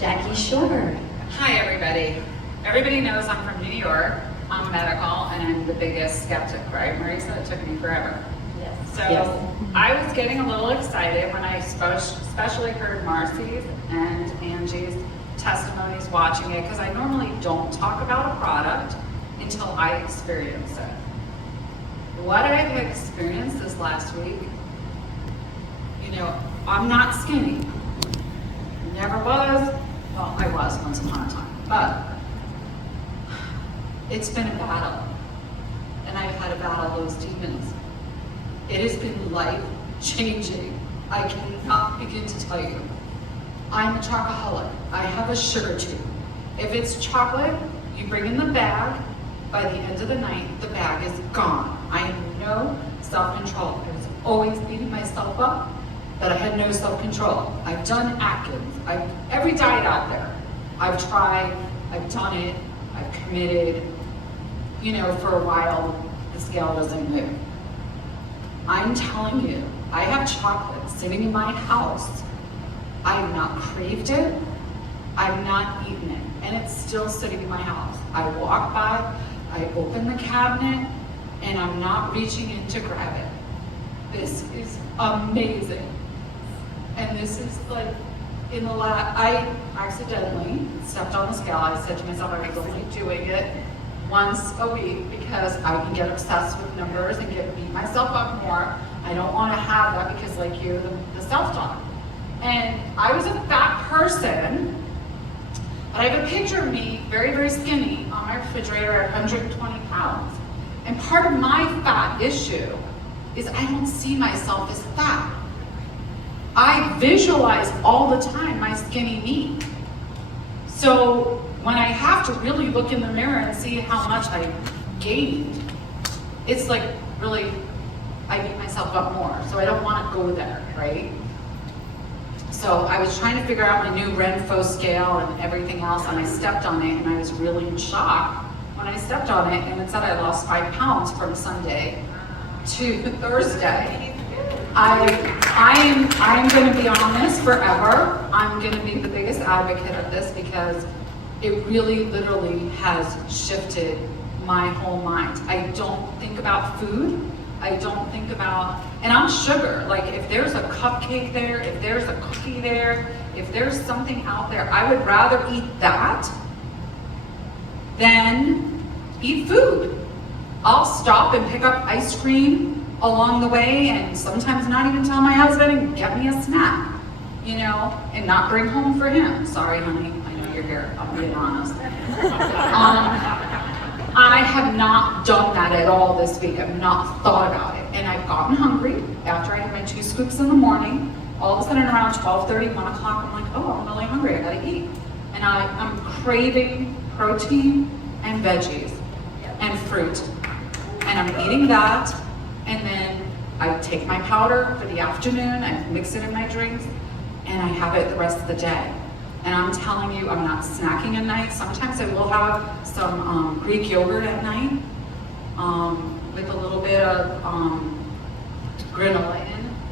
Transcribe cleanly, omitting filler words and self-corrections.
Jackie Shore. Hi everybody. Everybody knows I'm from New York. I'm medical and I'm the biggest skeptic, right, Marisa? It took me forever. Yes. So Yes. I was getting a little excited when I especially heard Marcy's and Angie's testimonies watching it, because I normally don't talk about a product until I experience it. What I've experienced this last week, you know, I'm not skinny. Never was. Well, I was once upon a time, but it's been a battle, and I've had to battle those demons. It has been life-changing. I cannot begin to tell you. I'm a chocoholic. I have a sugar tube. If it's chocolate, you bring in the bag. By the end of the night, the bag is gone. I have no self-control. I was always beating myself up, but I had no self-control. I've done Atkins. Every diet out there. I've tried, I've done it, I've committed. You know, for a while, the scale doesn't move. I'm telling you, I have chocolate sitting in my house. I have not craved it. I've not eaten it, and it's still sitting in my house. I walk by, I open the cabinet, and I'm not reaching in to grab it. This is amazing. And this is like, I accidentally stepped on the scale. I said to myself I was only doing it once a week because I can get obsessed with numbers and beat myself up more. I don't want to have that because, like you, the self-talk. And I was a fat person, but I have a picture of me, very, very skinny, on my refrigerator at 120 pounds. And part of my fat issue is I don't see myself as fat. I visualize all the time my skinny me. So when I have to really look in the mirror and see how much I gained, it's like really, I beat myself up more. So I don't want to go there, right? So I was trying to figure out my new Renfo scale and everything else, and I stepped on it, and I was really in shock when I stepped on it, and it said I lost 5 pounds from Sunday to Thursday. I'm going to be on this forever. I'm going to be the biggest advocate of this because it really literally has shifted my whole mind. I don't think about food. I don't think about, and I'm sugar. Like if there's a cupcake there, if there's a cookie there, if there's something out there, I would rather eat that than eat food. I'll stop and pick up ice cream along the way and sometimes not even tell my husband and get me a snack, you know, and not bring home for him. Sorry, honey, I know you're here, I'm being honest. I have not done that at all this week. I've not thought about it. And I've gotten hungry after I had my 2 scoops in the morning. All of a sudden around 12:30, 1 o'clock, I'm like, oh, I'm really hungry, I gotta eat. And I'm craving protein and veggies and fruit. And I'm eating that. And then I take my powder for the afternoon, I mix it in my drinks, and I have it the rest of the day. And I'm telling you, I'm not snacking at night. Sometimes I will have some Greek yogurt at night with a little bit of granola in